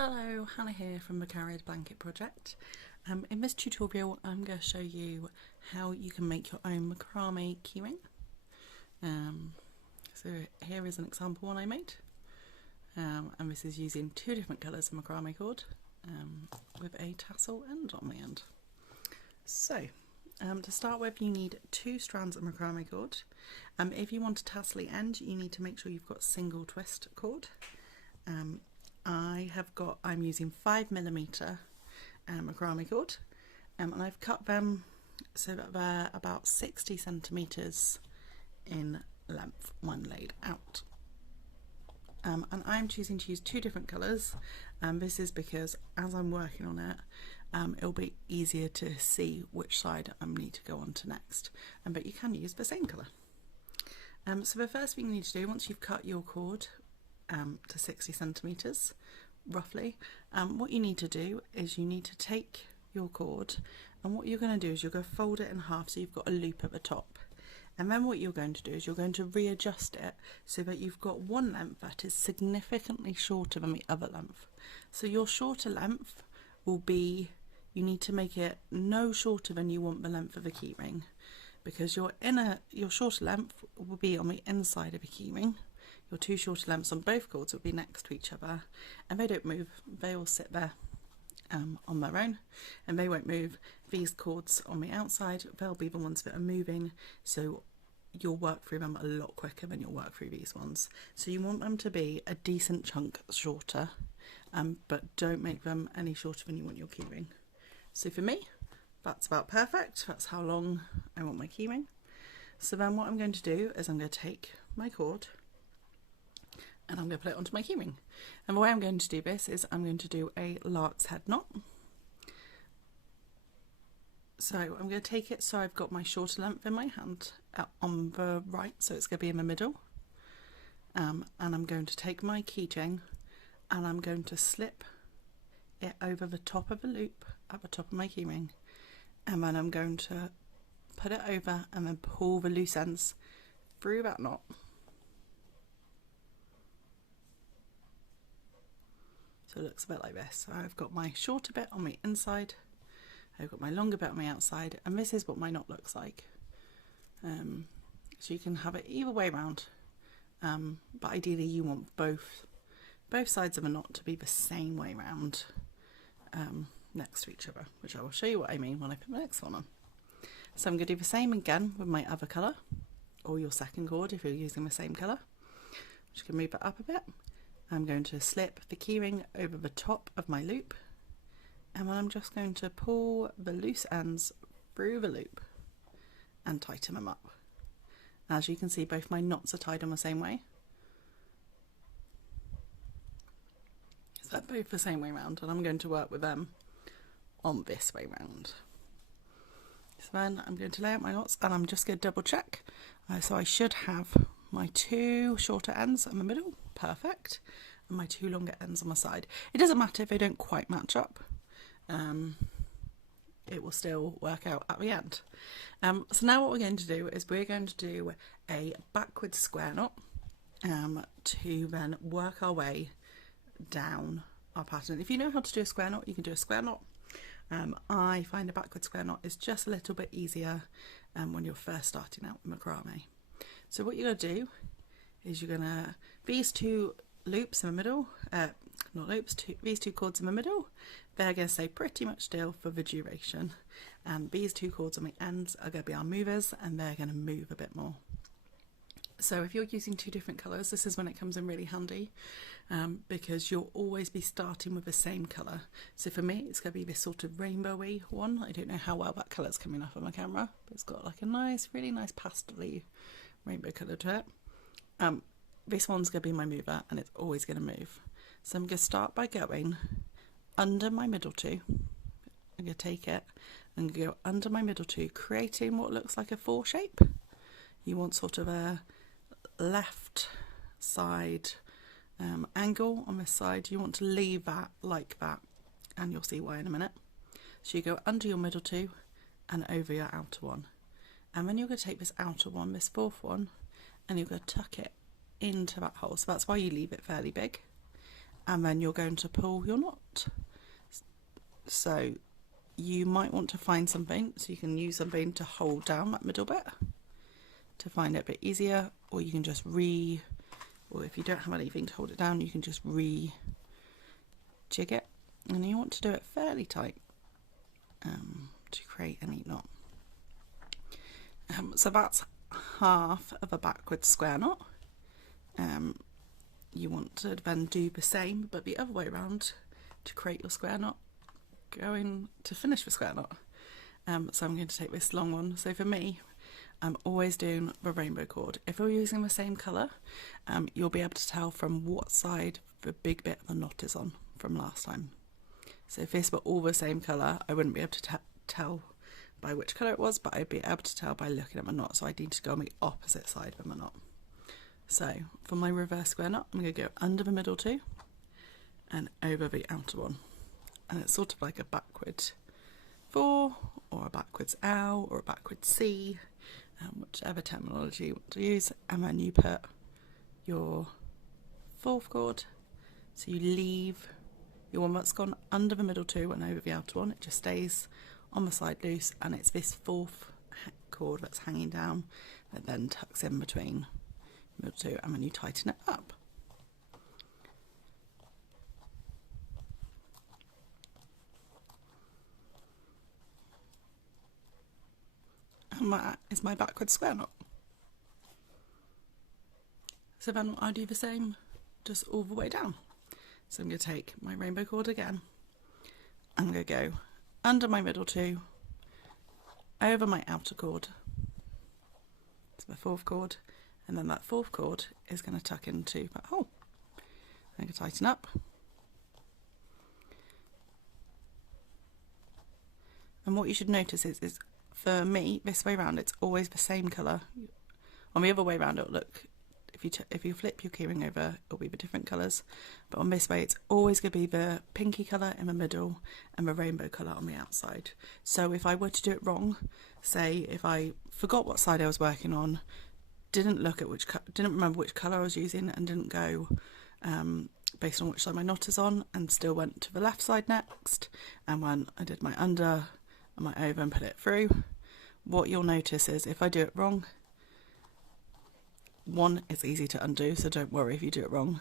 Hello, Hannah here from Macramé Blanket Project. In this tutorial I'm going to show you how you can make your own macrame keyring. So here is an example one I made, and this is using two different colours of macrame cord with a tassel end on the end. So to start with, you need two strands of macrame cord. If you want a tassel end, you need to make sure you've got single twist cord. I'm using 5mm macrame cord, and I've cut them so that they're about 60 centimetres in length when laid out. And I'm choosing to use two different colours, and this is because as I'm working on it, it'll be easier to see which side I need to go on to next, but you can use the same colour. So the first thing you need to do, once you've cut your cord to 60 centimetres roughly, what you need to do is you need to take your cord, and what you're going to do is you're going to fold it in half so you've got a loop at the top, and then what you're going to do is you're going to readjust it so that you've got one length that is significantly shorter than the other length. So your shorter length will be, you need to make it no shorter than you want the length of the keyring, because your shorter length will be on the inside of the keyring. Your two shorter lengths on both cords will be next to each other, and they don't move, they all sit there on their own, and they won't move. These cords on the outside, they'll be the ones that are moving, so you'll work through them a lot quicker than you'll work through these ones. So you want them to be a decent chunk shorter, but don't make them any shorter than you want your keyring. So for me, that's about perfect. That's how long I want my keyring. So then what I'm going to do is I'm going to take my cord and I'm going to put it onto my keyring. And the way I'm going to do this is I'm going to do a lark's head knot. So I'm going to take it so I've got my shorter length in my hand on the right, so it's going to be in the middle. And I'm going to take my keychain and I'm going to slip it over the top of the loop at the top of my keyring. And then I'm going to put it over and then pull the loose ends through that knot. So it looks a bit like this. So I've got my shorter bit on the inside, I've got my longer bit on the outside, and this is what my knot looks like. So you can have it either way around, but ideally you want both sides of a knot to be the same way round, next to each other, which I will show you what I mean when I put the next one on. So I'm going to do the same again with my other colour, or your second cord if you're using the same colour. Just going to move it up a bit. I'm going to slip the keyring over the top of my loop, and then I'm just going to pull the loose ends through the loop and tighten them up. As you can see, both my knots are tied on the same way. So they're both the same way round, and I'm going to work with them on this way round. So then I'm going to lay out my knots, and I'm just going to double check. So I should have my two shorter ends in the middle, perfect, and my two longer ends on the side. It doesn't matter if they don't quite match up, it will still work out at the end. So now what we're going to do is we're going to do a backwards square knot to then work our way down our pattern. If you know how to do a square knot, you can do a square knot. I find a backward square knot is just a little bit easier when you're first starting out with macrame. So what you're going to do is you're going to, these two loops in the middle, these two cords in the middle, they're going to stay pretty much still for the duration, and these two cords on the ends are going to be our movers, and they're going to move a bit more. So if you're using two different colours, this is when it comes in really handy, because you'll always be starting with the same colour. So for me, it's going to be this sort of rainbowy one. I don't know how well that colour's coming up on my camera, but it's got like a nice, really nice pastel-y rainbow colour to it. This one's going to be my mover, and it's always going to move. So I'm going to start by going under my middle two. I'm going to take it and go under my middle two, creating what looks like a 4 shape. You want sort of a left side angle on this side. You want to leave that like that, and you'll see why in a minute. So you go under your middle two and over your outer one, and then you're going to take this outer one, this fourth one, and you're going to tuck it into that hole. So that's why you leave it fairly big, and then you're going to pull your knot. So you might want to find something, so you can use something to hold down that middle bit to find it a bit easier, or you can just or if you don't have anything to hold it down, you can just jig it, and you want to do it fairly tight to create a neat knot. So that's half of a backwards square knot. You want to then do the same but the other way around to create your square knot, going to finish the square knot. So I'm going to take this long one. So for me, I'm always doing the rainbow cord. If you're using the same colour, you'll be able to tell from what side the big bit of the knot is on from last time. So if this were all the same colour, I wouldn't be able to tell by which colour it was, but I'd be able to tell by looking at my knot. So I need to go on the opposite side of my knot. So for my reverse square knot, I'm going to go under the middle two and over the outer one. And it's sort of like a backward 4 or a backwards L or a backwards C, whichever terminology you want to use. And then you put your 4th cord, so you leave your one that's gone under the middle two and over the outer one. It just stays on the side loose, and it's this 4th cord that's hanging down that then tucks in between the middle two, and then you tighten it up. And that is my backward square knot. So then I do the same just all the way down. So I'm going to take my rainbow cord again. I'm going to go under my middle two, over my outer cord, it's my 4th cord, and then that 4th cord is going to tuck into that hole. I'm going to tighten up. And what you should notice is for me, this way round, it's always the same colour. On the other way round, it'll look, if you flip your keyring over, it'll be the different colours. But on this way, it's always going to be the pinky colour in the middle and the rainbow colour on the outside. So if I were to do it wrong, say if I forgot what side I was working on, didn't remember which colour I was using, and didn't go based on which side my knot is on, and still went to the left side next, and when I did my under and my over and put it through, what you'll notice is if I do it wrong, one, it's easy to undo, so don't worry if you do it wrong,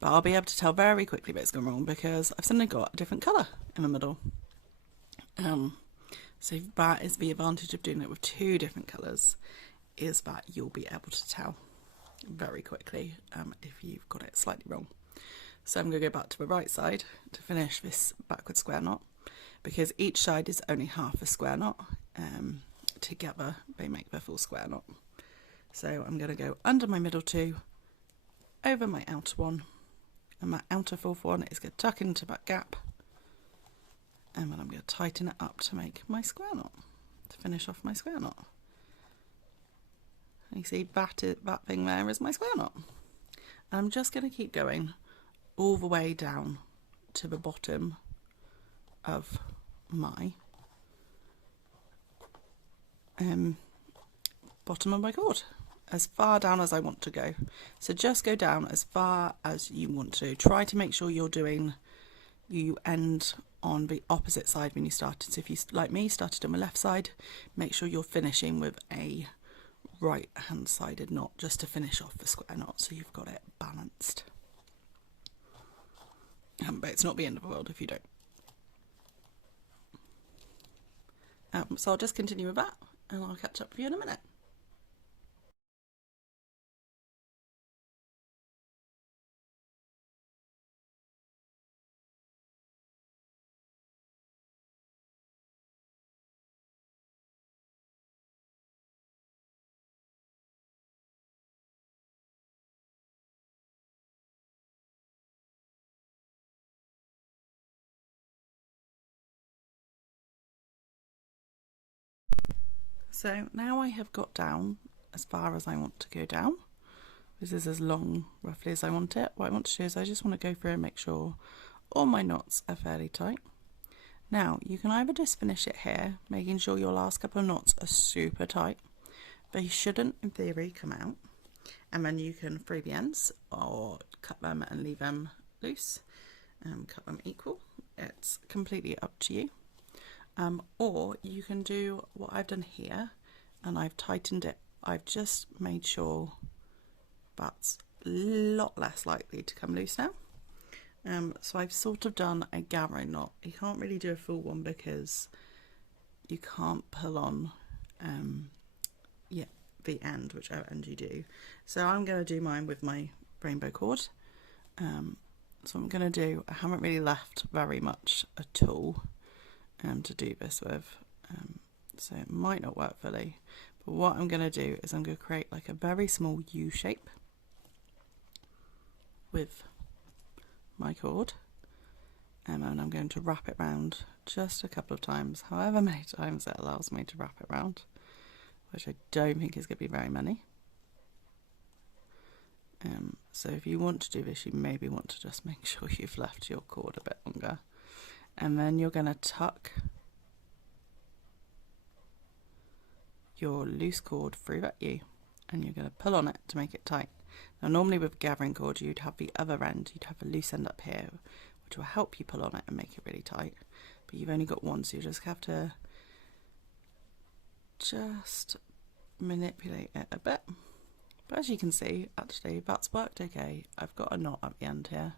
but I'll be able to tell very quickly that it's gone wrong because I've suddenly got a different colour in the middle. So that is the advantage of doing it with 2 different colours, is that you'll be able to tell very quickly if you've got it slightly wrong. So I'm going to go back to the right side to finish this backward square knot, because each side is only half a square knot. Together they make the full square knot. So I'm going to go under my middle two, over my outer one, and my outer 4th one is going to tuck into that gap, and then I'm going to tighten it up to make my square knot, to finish off my square knot. You see that thing there is my square knot. And I'm just going to keep going all the way down to the bottom of my cord, as far down as I want to go. So just go down as far as you want to. Try to make sure you end on the opposite side when you started. So if you, like me, started on the left side, make sure you're finishing with a right hand sided knot just to finish off the square knot, so you've got it balanced. But it's not the end of the world if you don't. So I'll just continue with that, and I'll catch up with you in a minute. So now I have got down as far as I want to go down. This is as long roughly as I want it. What I want to do is I just want to go through and make sure all my knots are fairly tight. Now you can either just finish it here, making sure your last couple of knots are super tight. They shouldn't in theory come out, and then you can free the ends or cut them and leave them loose. cut them equal. It's completely up to you. Or you can do what I've done here, and I've tightened it. I've just made sure that's a lot less likely to come loose now. So I've sort of done a gathering knot. You can't really do a full one because you can't pull on the end, whichever end you do. So I'm going to do mine with my rainbow cord. So I'm going to do, I haven't really left very much at all to do this with, so it might not work fully, but what I'm going to do is I'm going to create like a very small U shape with my cord, and I'm going to wrap it round just a couple of times, however many times it allows me to wrap it round, which I don't think is going to be very many. So if you want to do this, you maybe want to just make sure you've left your cord a bit longer, and then you're going to tuck your loose cord through that U, and you're going to pull on it to make it tight. Now normally with gathering cord you'd have the other end, you'd have a loose end up here which will help you pull on it and make it really tight, but you've only got one, so you just have to just manipulate it a bit. But as you can see, actually that's worked okay. I've got a knot at the end here,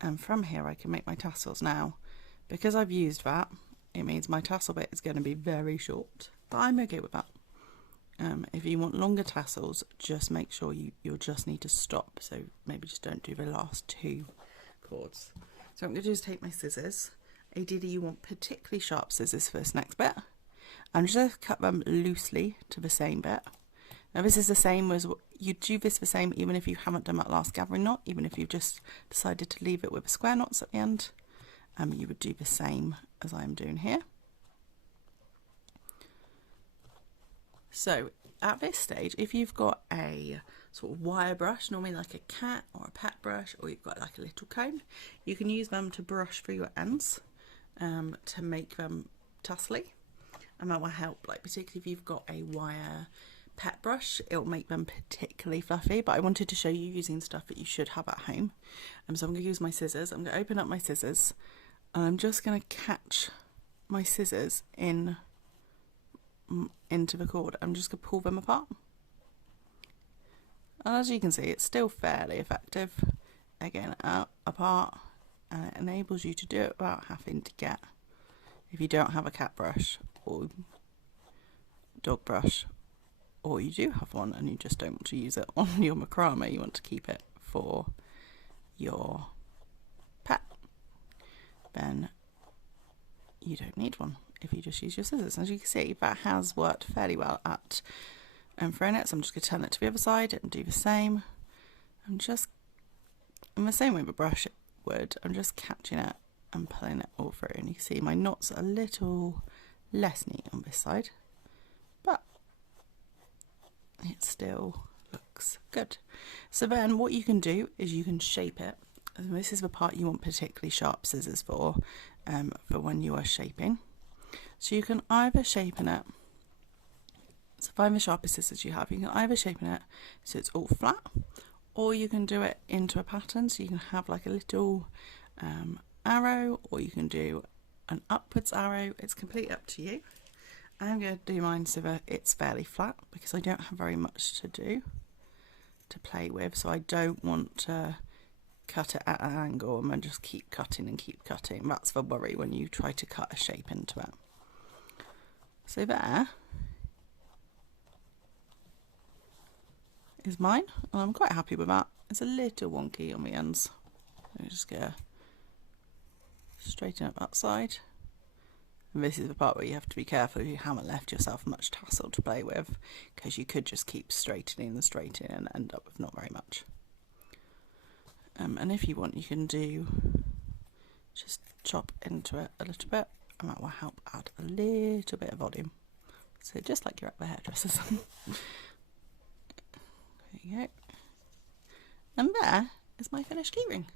and from here I can make my tassels. Now because I've used that, it means my tassel bit is going to be very short, but I'm okay with that. If you want longer tassels, just make sure you'll just need to stop, so maybe just don't do the last two cords. So what I'm going to do is take my scissors. Ideally you want particularly sharp scissors for this next bit. I'm just going to cut them loosely to the same bit. Now this is the same as, you do this the same even if you haven't done that last gathering knot, even if you've just decided to leave it with the square knots at the end, you would do the same as I'm doing here. So at this stage, if you've got a sort of wire brush, normally like a cat or a pet brush, or you've got like a little comb, you can use them to brush through your ends to make them tassely, and that will help, like particularly if you've got a wire pet brush, it will make them particularly fluffy. But I wanted to show you using stuff that you should have at home, so I'm going to use my scissors. I'm going to open up my scissors, and I'm just going to catch my scissors into the cord. I'm just going to pull them apart, and as you can see it's still fairly effective. Again, out, apart, and it enables you to do it without having to get, if you don't have a cat brush or dog brush, or you do have one and you just don't want to use it on your macrame, you want to keep it for your pet, then you don't need one if you just use your scissors. As you can see, that has worked fairly well at throwing it, so I'm just going to turn it to the other side and do the same. I'm just, in the same way the brush would, I'm just catching it and pulling it all through, and you can see my knot's a little less neat on this side, but it still looks good. So then what you can do is you can shape it, and this is the part you want particularly sharp scissors for when you are shaping. So you can either shapen it, so find the sharpest scissors you have, you can either shapen it so it's all flat, or you can do it into a pattern, so you can have like a little arrow, or you can do an upwards arrow. It's completely up to you. I'm going to do mine so that it's fairly flat because I don't have very much to do to play with, so I don't want to cut it at an angle and then just keep cutting and keep cutting. That's the worry when you try to cut a shape into it. So there is mine, and I'm quite happy with that. It's a little wonky on the ends. I'm just going to straighten up that side. And this is the part where you have to be careful if you haven't left yourself much tassel to play with, because you could just keep straightening and straightening and end up with not very much. And if you want, you can just chop into it a little bit, and that will help add a little bit of volume. So just like you're at the hairdressers. There you go. And there is my finished keyring.